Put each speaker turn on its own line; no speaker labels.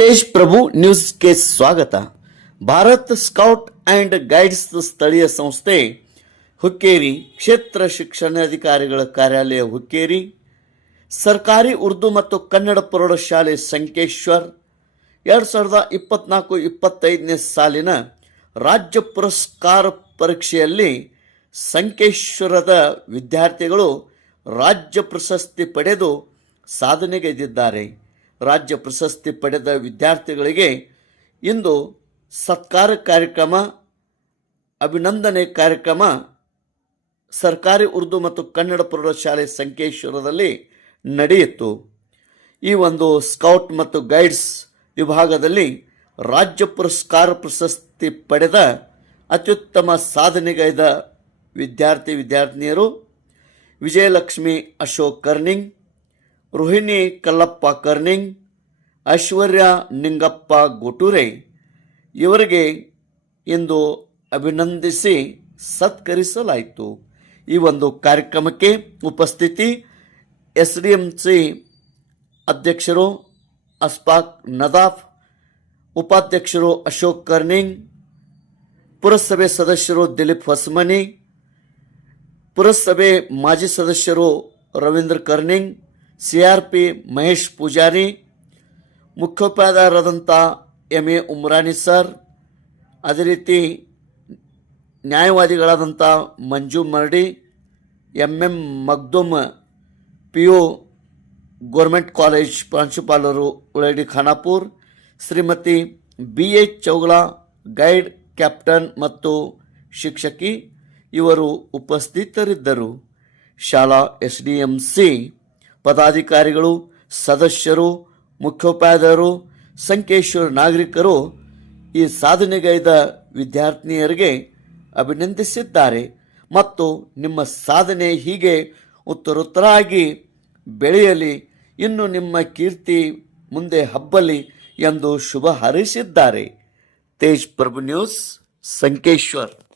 ತೇಜ್ ಪ್ರಭು ನ್ಯೂಸ್ಗೆ ಸ್ವಾಗತ. Bharat scout and guides ಸ್ಥಳೀಯ ಸಂಸ್ಥೆ ಹುಕ್ಕೇರಿ ಕ್ಷೇತ್ರ ಶಿಕ್ಷಣಾಧಿಕಾರಿಗಳ ಕಾರ್ಯಾಲಯ ಹುಕ್ಕೇರಿ, ಸರ್ಕಾರಿ ಉರ್ದು ಮತ್ತು ಕನ್ನಡ ಪ್ರೌಢಶಾಲೆ ಸಂಕೇಶ್ವರ್, ಎರಡು ಸಾವಿರದ ಇಪ್ಪತ್ನಾಲ್ಕು ಇಪ್ಪತ್ತೈದನೇ ಸಾಲಿನ ರಾಜ್ಯ ಪುರಸ್ಕಾರ ಪರೀಕ್ಷೆಯಲ್ಲಿ ಸಂಕೇಶ್ವರದ ವಿದ್ಯಾರ್ಥಿಗಳು ರಾಜ್ಯ ಪ್ರಶಸ್ತಿ ಪಡೆದು ಸಾಧನೆಗೈದಿದ್ದಾರೆ ರಾಜ್ಯ ಪ್ರಶಸ್ತಿ ಪಡೆದ ವಿದ್ಯಾರ್ಥಿಗಳಿಗೆ ಇಂದು ಸತ್ಕಾರ ಕಾರ್ಯಕ್ರಮ, ಅಭಿನಂದನೆ ಕಾರ್ಯಕ್ರಮ, ಸರ್ಕಾರಿ ಉರ್ದು ಮತ್ತು ಕನ್ನಡ ಪ್ರೌಢಶಾಲೆ ಸಂಕೇಶ್ವರದಲ್ಲಿ ನಡೆಯಿತು. ಈ ಒಂದು ಸ್ಕೌಟ್ ಮತ್ತು ಗೈಡ್ಸ್ ವಿಭಾಗದಲ್ಲಿ ರಾಜ್ಯ ಪುರಸ್ಕಾರ ಪ್ರಶಸ್ತಿ ಪಡೆದ ಅತ್ಯುತ್ತಮ ಸಾಧನೆಗೈದ ವಿದ್ಯಾರ್ಥಿ, ವಿದ್ಯಾರ್ಥಿನಿಯರು ವಿಜಯಲಕ್ಷ್ಮಿ ಅಶೋಕ್ ಕರ್ನಿಂಗ್ ರೋಹಿಣಿ ಕಲ್ಲಪ್ಪ ಕರ್ನಿಂಗ್, ಐಶ್ವರ್ಯ ನಿಂಗಪ್ಪ ಗುಟೂರೆ ಇವರಿಗೆ ಇಂದು ಅಭಿನಂದಿಸಿ ಸತ್ಕರಿಸಲಾಯಿತು. ಈ ಒಂದು ಕಾರ್ಯಕ್ರಮಕ್ಕೆ ಉಪಸ್ಥಿತಿ ಎಸ್ ಡಿ ಎಂ ಸಿ ಅಧ್ಯಕ್ಷರು ಅಸ್ಫಾಕ್ ನದಾಫ್, ಉಪಾಧ್ಯಕ್ಷರು ಅಶೋಕ್ ಕರ್ನಿಂಗ್, ಪುರಸಭೆ ಸದಸ್ಯರು ದಿಲೀಪ್ ಹೊಸಮನಿ, ಪುರಸಭೆ ಮಾಜಿ ಸದಸ್ಯರು Ravindra Karning C R P Mahesh Pujari ಮುಖ್ಯೋಪಾಧ್ಯಾಯರಾದಂಥ M A Umrani sir, ಅದೇ ರೀತಿ ನ್ಯಾಯವಾದಿಗಳಾದಂಥ Manju Maradi M M Magdum, P U government college ಪ್ರಾಂಶುಪಾಲರು Uladi Khanapur, Shrimati B H Chougala guide captain ಮತ್ತು ಶಿಕ್ಷಕಿ ಇವರು ಉಪಸ್ಥಿತರಿದ್ದರು. ಶಾಲಾ ಎಸ್ ಡಿ ಎಂ ಸಿ ಪದಾಧಿಕಾರಿಗಳು, ಸದಸ್ಯರು, ಮುಖ್ಯೋಪಾಧ್ಯಾಯರು, ಸಂಕೇಶ್ವರ ನಾಗರಿಕರು ಈ ಸಾಧನೆಗೈದ ವಿದ್ಯಾರ್ಥಿನಿಯರಿಗೆ ಅಭಿನಂದಿಸಿದ್ದಾರೆ. ಮತ್ತು ನಿಮ್ಮ ಸಾಧನೆ ಹೀಗೆ ಉತ್ತರೋತ್ತರಾಗಿ ಬೆಳೆಯಲಿ, ಇನ್ನು ನಿಮ್ಮ ಕೀರ್ತಿ ಮುಂದೆ ಹಬ್ಬಲಿ ಎಂದು ಶುಭ ಹಾರೈಸಿದ್ದಾರೆ. ತೇಜ್ ಪ್ರಭು ನ್ಯೂಸ್, ಸಂಕೇಶ್ವರ್.